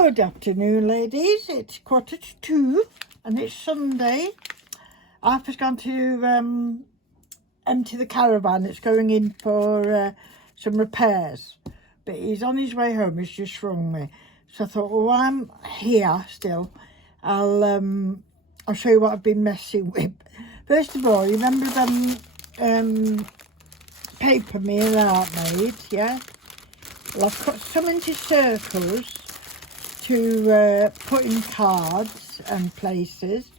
Good afternoon, ladies. It's 1:45 and it's Sunday. Arthur's gone to empty the caravan. It's going in for some repairs, but he's on his way home. He's just rung me, so I thought, well, I'm here still. I'll show you what I've been messing with. First of all, you remember them paper me and Art made? Yeah. Well, I've cut some into circles to put in cards and places,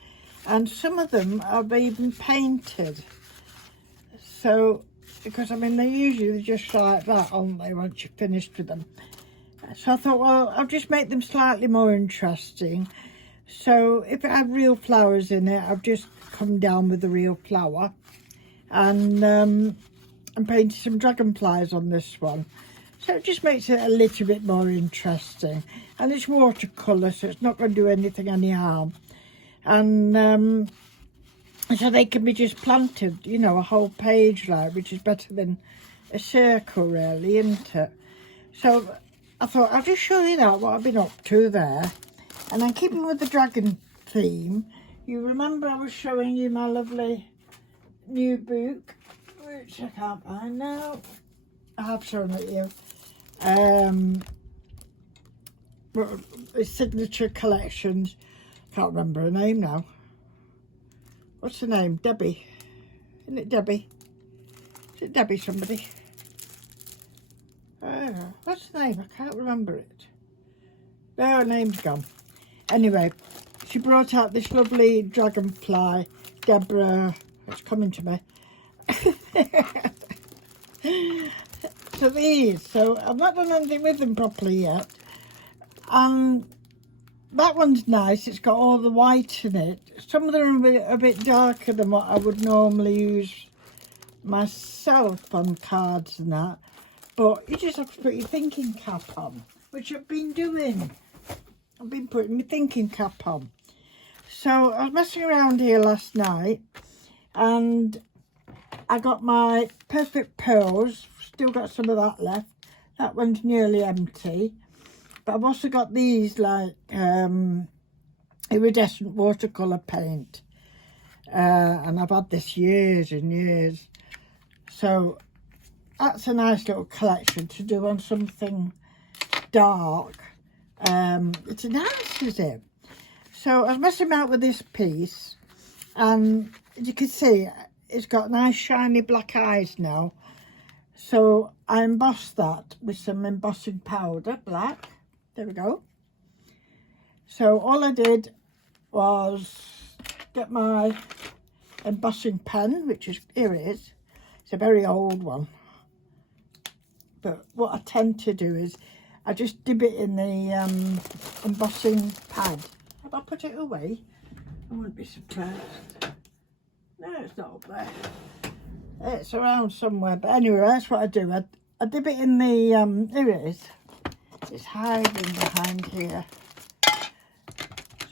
and some of them I've even painted. So, because I mean, they're usually just like that, aren't they, once you're finished with them? So I thought, well, I'll just make them slightly more interesting. So if it had real flowers in it, I've just come down with the real flower, and painted some dragonflies on this one. So it just makes it a little bit more interesting. And it's watercolour, so it's not going to do anything any harm. And so they can be just planted, you know, a whole page like, which is better than a circle really, isn't it? So I thought I'll just show you that, what I've been up to there. And then keeping with the dragon theme, you remember I was showing you my lovely new book, which I can't find now. I have shown it to you. It's Signature Collections. Can't remember her name now. What's her name? Debbie. Isn't it Debbie? Is it Debbie somebody? What's her name? I can't remember it. No, her name's gone. Anyway, she brought out this lovely dragonfly. Deborah, it's coming to me. So these, so I've not done anything with them properly yet. And that one's nice, it's got all the white in it. Some of them are a bit darker than what I would normally use myself on cards and that. But you just have to put your thinking cap on, which I've been doing. I've been putting my thinking cap on. So I was messing around here last night and I got my Perfect Pearls. Still got some of that left. That one's nearly empty. But I've also got these like iridescent watercolour paint. And I've had this years and years. So that's a nice little collection to do on something dark. It's nice, is it? So I was messing about with this piece. And as you can see, it's got nice shiny black eyes now. So I embossed that with some embossing powder, black. There we go. So all I did was get my embossing pen, which is, here it is. It's a very old one. But what I tend to do is I just dip it in the embossing pad. Have I put it away? I wouldn't be surprised. No, it's not up there. It's around somewhere, but anyway, that's what I do. I dip it in the, here it is. It's hiding behind here.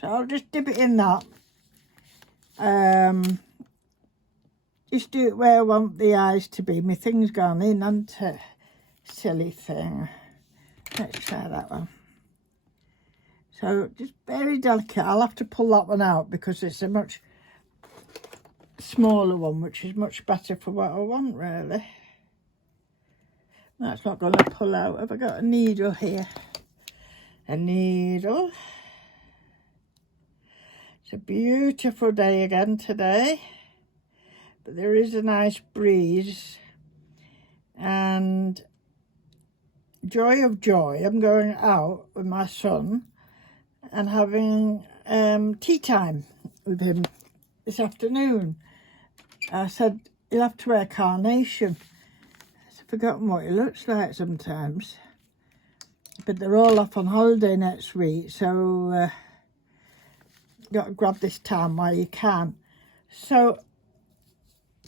So I'll just dip it in that. Just do it where I want the eyes to be. My thing's gone in, hasn't it? Silly thing. Let's try that one. So just very delicate. I'll have to pull that one out because it's a much smaller one, which is much better for what I want, really. That's not going to pull out. Have I got a needle here? A needle. It's a beautiful day again today, but there is a nice breeze, and joy of joy, I'm going out with my son and having tea time with him this afternoon. I said, you'll have to wear carnation. I've forgotten what he looks like sometimes. But they're all off on holiday next week, so got to grab this time while you can. So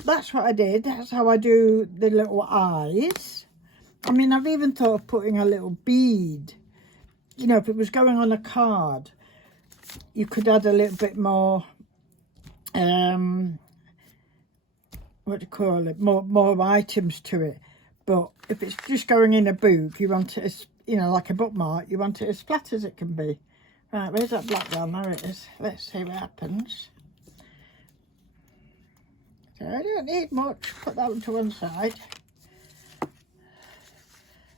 that's what I did. That's how I do the little eyes. I mean, I've even thought of putting a little bead. You know, if it was going on a card, you could add a little bit more what do you call it, more items to it. But if it's just going in a book, you want it as you know, like a bookmark, you want it as flat as it can be. Right, where's that black down? There it is. Let's see what happens. So I don't need much. Put that one to one side.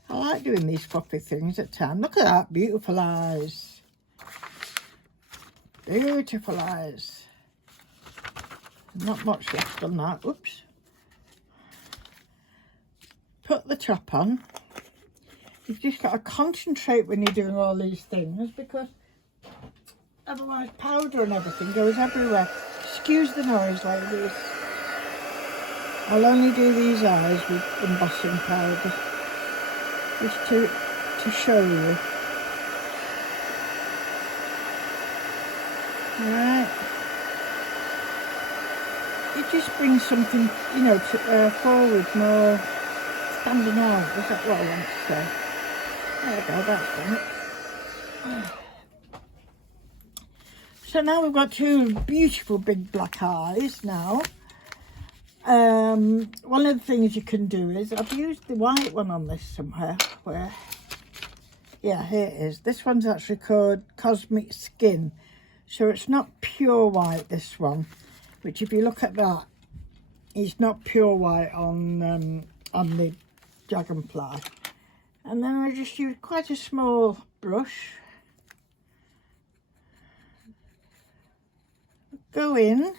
I like doing these fluffy things at times. Look at that, beautiful eyes. Beautiful eyes. Not much left on that. Oops. Put the top on. You've just got to concentrate when you're doing all these things, because otherwise powder and everything goes everywhere. Excuse the noise, ladies. I'll only do these eyes with embossing powder, just to show you. Right. It just brings something, you know, forward, more standing out. Is that what I want to say? There we go, that's done it. So now we've got two beautiful big black eyes now. One of the things you can do is, I've used the white one on this somewhere, where, yeah, here it is. This one's actually called Cosmic Skin. So it's not pure white, this one, which if you look at that, it's not pure white on the dragonfly. And then I just use quite a small brush. Go in.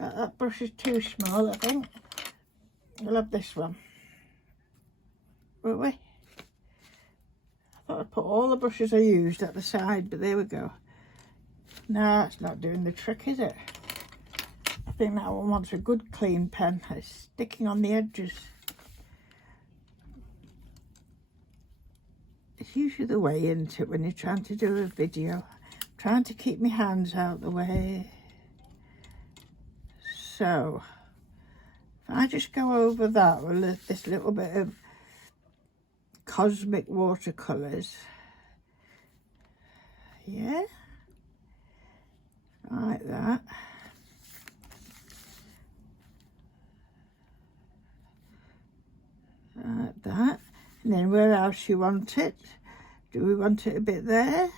That brush is too small, I think. We'll have this one. Won't we? I thought I'd put all the brushes I used at the side, but there we go. No, it's not doing the trick, is it? I think that one wants a good clean pen. It's sticking on the edges. It's usually the way into it when you're trying to do a video. I'm trying to keep my hands out the way. So, if I just go over that with this little bit of Cosmic watercolours. Yeah. Like that. Like that. And then where else you want it? Do we want it a bit there?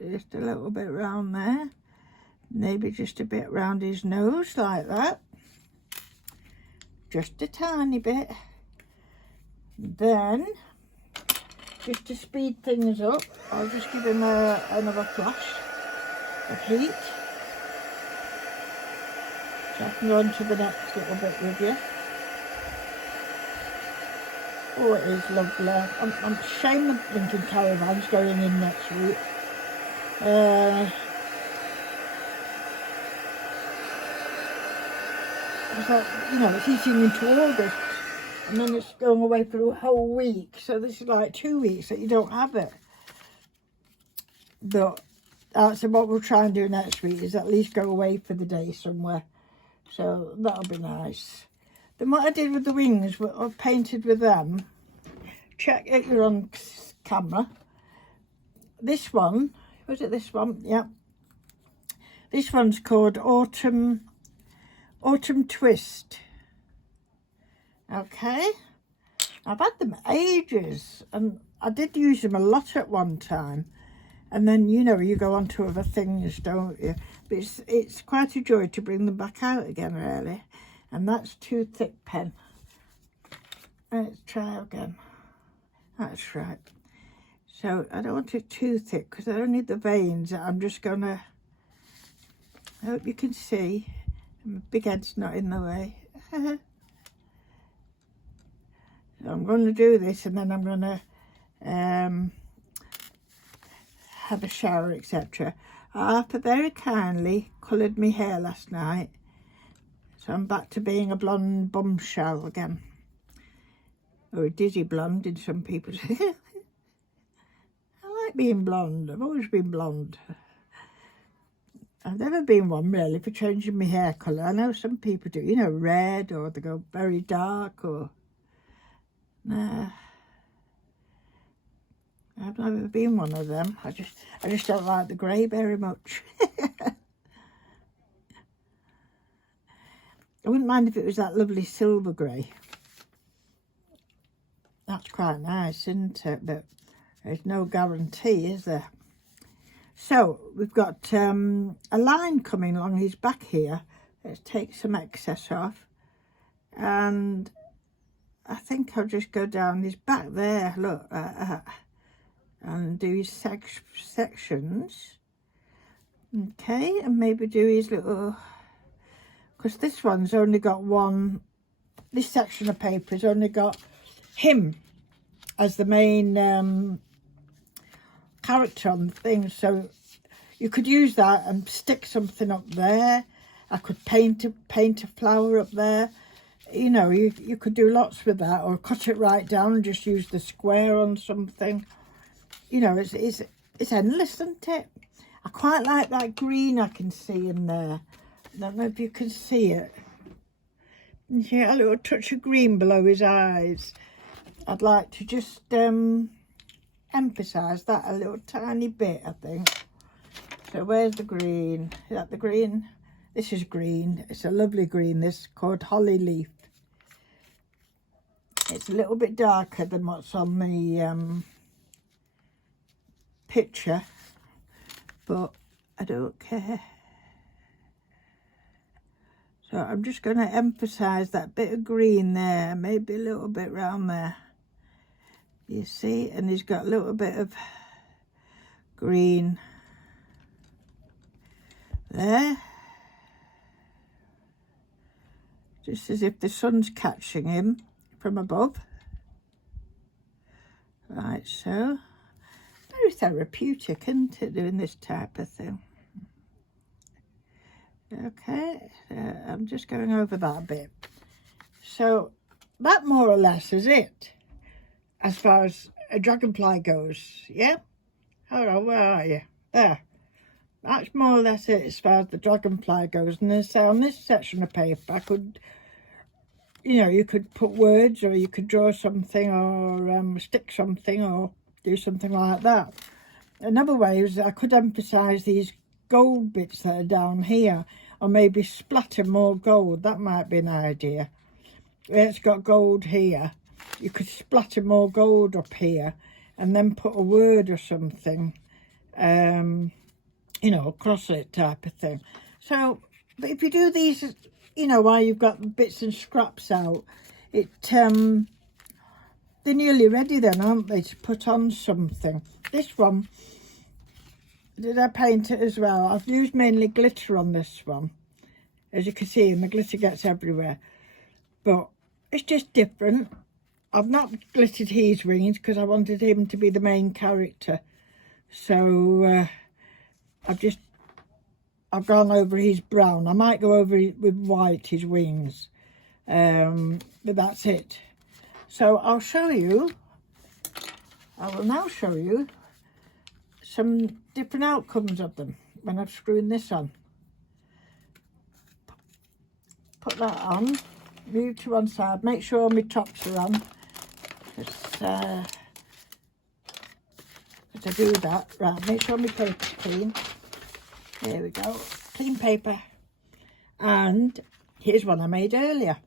Just a little bit round there. Maybe just a bit round his nose, like that. Just a tiny bit. Then, just to speed things up, I'll just give him another flash of heat. So I can go on to the next little bit with you. Oh, it is lovely. I'm ashamed the blinking caravan's going in next week. It's like, you know, it's eating into August, and then it's going away for a whole week. So this is like 2 weeks that you don't have it. But so what we'll try and do next week is at least go away for the day somewhere. So that'll be nice. Then what I did with the wings, I painted with them. Check if you're on camera. This one, was it this one? Yeah. This one's called Autumn Twist. Okay. I've had them ages, and I did use them a lot at one time. And then, you know, you go on to other things, don't you? But it's quite a joy to bring them back out again, really. And that's too thick pen. Let's try again. That's right. So I don't want it too thick because I don't need the veins. I'm just gonna, I hope you can see. My big head's not in the way. So I'm going to do this, and then I'm going to have a shower, etc. Arthur very kindly coloured me hair last night, so I'm back to being a blonde bombshell again, or a dizzy blonde in some people's. I like being blonde. I've always been blonde. I've never been one really for changing my hair colour. I know some people do, you know, red, or they go very dark, or nah. I've never been one of them. I just don't like the grey very much. I wouldn't mind if it was that lovely silver grey. That's quite nice, isn't it? But there's no guarantee, is there? So we've got a line coming along his back here. Let's take some excess off. And I think I'll just go down his back there, look, and do his sections. Okay, and maybe do his little, because this one's only got one, this section of paper has only got him as the main character on the thing. So you could use that and stick something up there. I could paint a flower up there. You know, you could do lots with that, or cut it right down and just use the square on something. You know, it's endless, isn't it? I quite like that green I can see in there. I don't know if you can see it. Yeah, a little touch of green below his eyes. I'd like to just emphasise that a little tiny bit, I think. So where's the green? Is that the green? This is green. It's a lovely green. This is called Holly Leaf. It's a little bit darker than what's on the picture, but I don't care. So I'm just going to emphasise that bit of green there, maybe a little bit round there. You see, and he's got a little bit of green there, just as if the sun's catching him from above, like so. Very therapeutic, isn't it, doing this type of thing? Okay, I'm just going over that bit. So that more or less is it as far as a dragonfly goes. Yeah, hello, where are you? There. That's more or less it as far as the dragonfly goes. And then so on this section of paper, I could, you know, you could put words, or you could draw something, or stick something, or do something like that. Another way is I could emphasise these gold bits that are down here, or maybe splatter more gold. That might be an idea. It's got gold here. You could splatter more gold up here, and then put a word or something, you know, across it, type of thing. So, but if you do these, you know, while you've got bits and scraps out, they're nearly ready then, aren't they, to put on something. This one, did I paint it as well? I've used mainly glitter on this one, as you can see, and the glitter gets everywhere. But it's just different. I've not glittered his wings because I wanted him to be the main character. So I've gone over his brown. I might go over with white, his wings. But that's it. So I'll show you, I will now show you some different outcomes of them when I've screwed this on. Put that on, move to one side, make sure my tops are on, because I do that. Right, make sure my paper's clean. There we go, clean paper. And here's one I made earlier.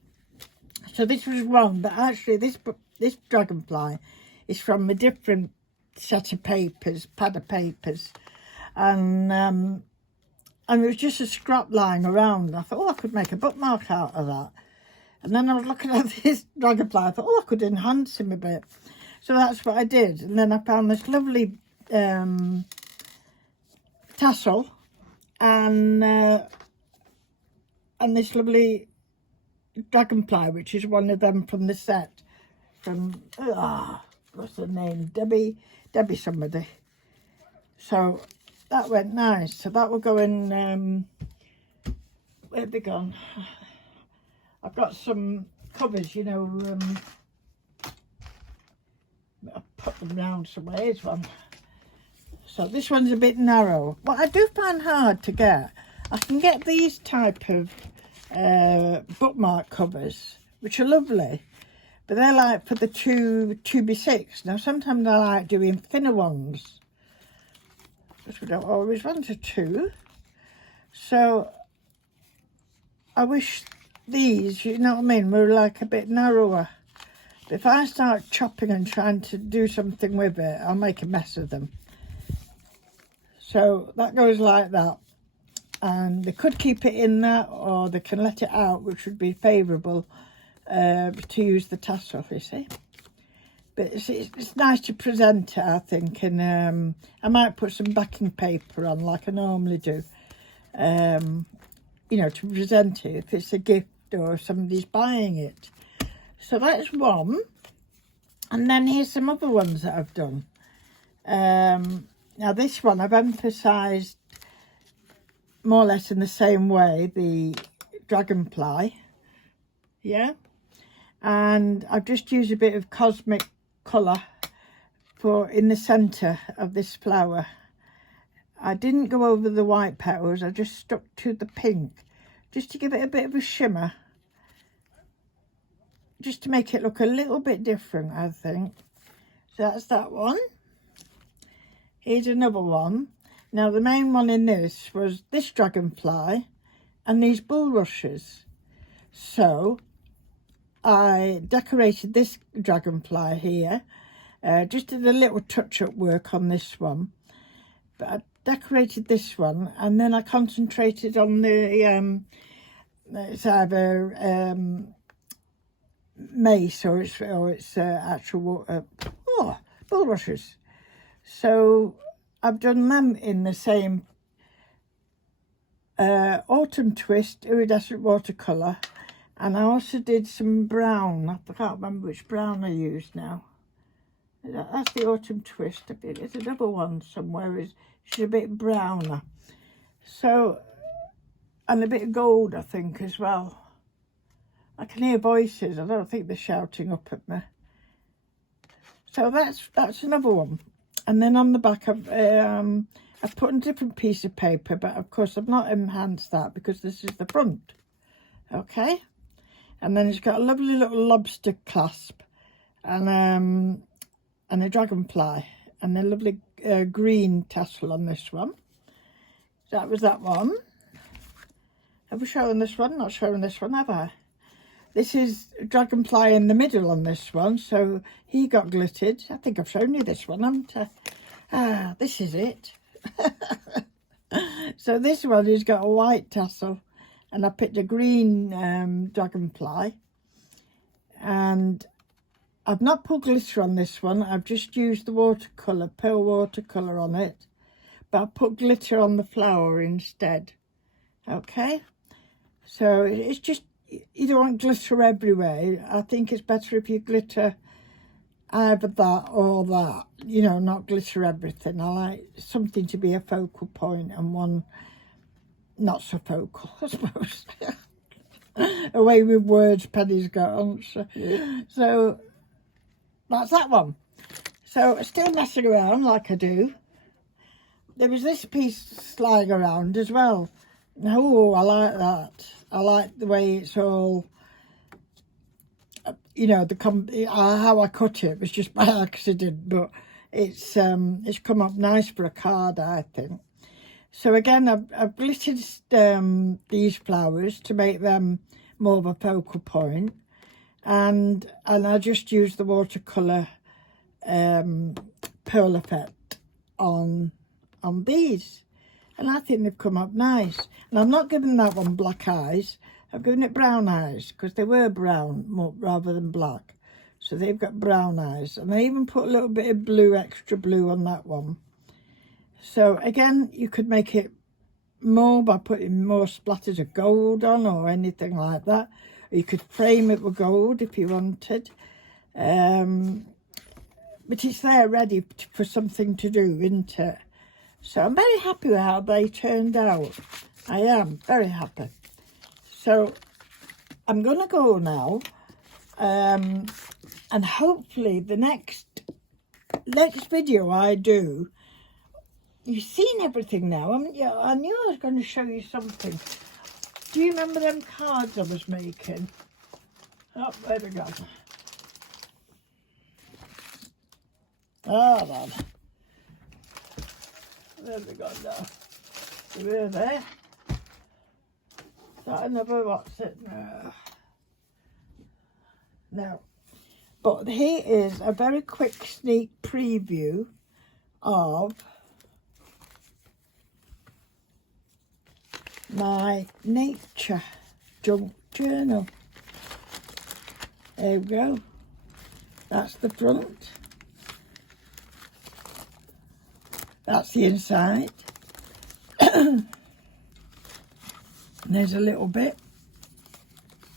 So this was one, but actually this dragonfly is from a different set of papers, pad of papers, and it was just a scrap lying around. I thought, oh, I could make a bookmark out of that. And then I was looking at this dragonfly. I thought, oh, I could enhance him a bit. So that's what I did. And then I found this lovely tassel and this lovely dragonfly, which is one of them from the set. From, what's her name? Debbie somebody. So that went nice. So that will go in, where'd they gone? I've got some covers, you know, I'll put them round somewhere. Here's one. So this one's a bit narrow. What I do find hard to get, I can get these type of bookmark covers, which are lovely, but they're like for the 2x6. Now sometimes I like doing thinner ones, because we don't always want a 2. So I wish these, you know what I mean, were like a bit narrower. But if I start chopping and trying to do something with it, I'll make a mess of them. So that goes like that. And they could keep it in there, or they can let it out, which would be favourable to use the tassel, you see. But it's nice to present it, I think, and I might put some backing paper on like I normally do, you know, to present it if it's a gift or if somebody's buying it. So that's one. And then here's some other ones that I've done. Now this one I've emphasised more or less in the same way, the dragonfly, yeah, and I've just used a bit of cosmic colour for in the centre of this flower. I didn't go over the white petals, I just stuck to the pink just to give it a bit of a shimmer, just to make it look a little bit different, I think. So that's that one. Here's another one. Now the main one in this was this dragonfly and these bulrushes. So I decorated this dragonfly here, just did a little touch-up work on this one. But I decorated this one and then I concentrated on the, it's either mace or it's actual bulrushes. So I've done them in the same autumn twist iridescent watercolour, and I also did some brown. I can't remember which brown I used now. That's the autumn twist. There's another one somewhere is she's a bit browner. So, and a bit of gold I think as well. I can hear voices. I don't think they're shouting up at me. So that's another one. And then on the back I've put a different piece of paper, but of course I've not enhanced that because this is the front. Okay. And then it's got a lovely little lobster clasp and a dragonfly and a lovely green tassel on this one. That was that one. Have we shown this one? Not showing this one, have I? This is dragonfly in the middle on this one, so he got glittered. I think I've shown you this one, haven't I? Ah, this is it. So this one has got a white tassel, and I picked a green dragonfly. And I've not put glitter on this one. I've just used the watercolour, pearl watercolour on it. But I put glitter on the flower instead. Okay? So it's just, you don't want glitter everywhere. I think it's better if you glitter either that or that, you know, not glitter everything. I like something to be a focal point and one not so focal, I suppose. Away with words, Penny's got on. So that's that one. So still messing around like I do. There was this piece lying around as well. Oh, I like that. I like the way it's all, you know, how I cut it was just by accident, but it's come up nice for a card, I think. So again, I've glittered these flowers to make them more of a focal point, and I just used the watercolour pearl effect on these. And I think they've come up nice. And I'm not giving that one black eyes. I've given it brown eyes because they were brown rather than black. So they've got brown eyes. And I even put a little bit of blue, extra blue on that one. So again, you could make it more by putting more splatters of gold on or anything like that. Or you could frame it with gold if you wanted. But it's there ready for something to do, isn't it? So I'm very happy with how they turned out. I am very happy. So I'm going to go now. And hopefully the next video I do, you've seen everything now, haven't you? I knew I was going to show you something. Do you remember them cards I was making? Oh, there we go. Oh, man. There we go now. We're there. That another, what's it now? Now, But here is a very quick sneak preview of my nature junk journal. There we go. That's the front. That's the inside. And there's a little bit.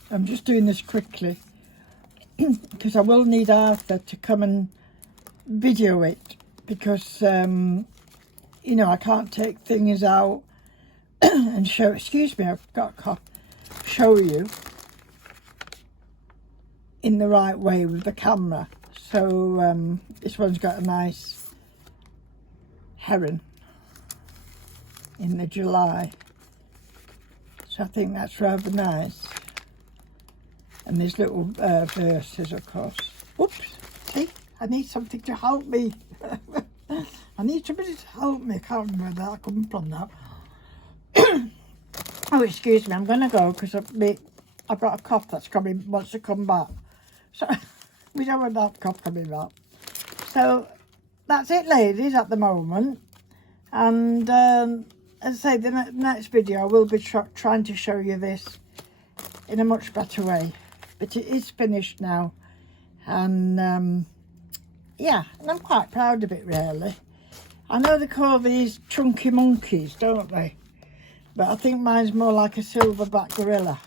I'm just doing this quickly because I will need Arthur to come and video it, because you know, I can't take things out and show, excuse me, I've got a cough, show you in the right way with the camera. So this one's got a nice heron in the July, so I think that's rather nice. And there's little verses, of course. Whoops, see, I need something to help me. I need somebody to help me. I can't remember where that comes from now. Oh, excuse me, I'm going to go because I've got a cough that's coming, wants to come back. So we don't want that cough coming back. So that's it, ladies, at the moment. And as I say, the next video I will be trying to show you this in a much better way. But it is finished now. And yeah, and I'm quite proud of it, really. I know they call these chunky monkeys, don't they? But I think mine's more like a silverback gorilla.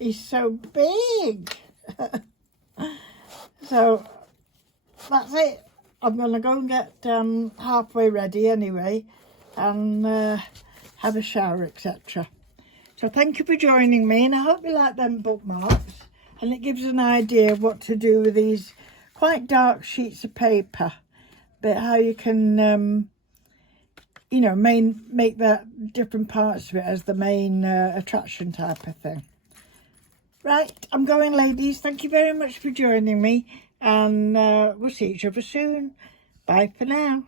He's so big. So that's it. I'm going to go and get halfway ready anyway, and have a shower, etc. So thank you for joining me, and I hope you like them bookmarks, and it gives an idea of what to do with these quite dark sheets of paper, but how you can you know, make that different parts of it as the main attraction type of thing. Right, I'm going, ladies. Thank you very much for joining me, and we'll see each other soon. Bye for now.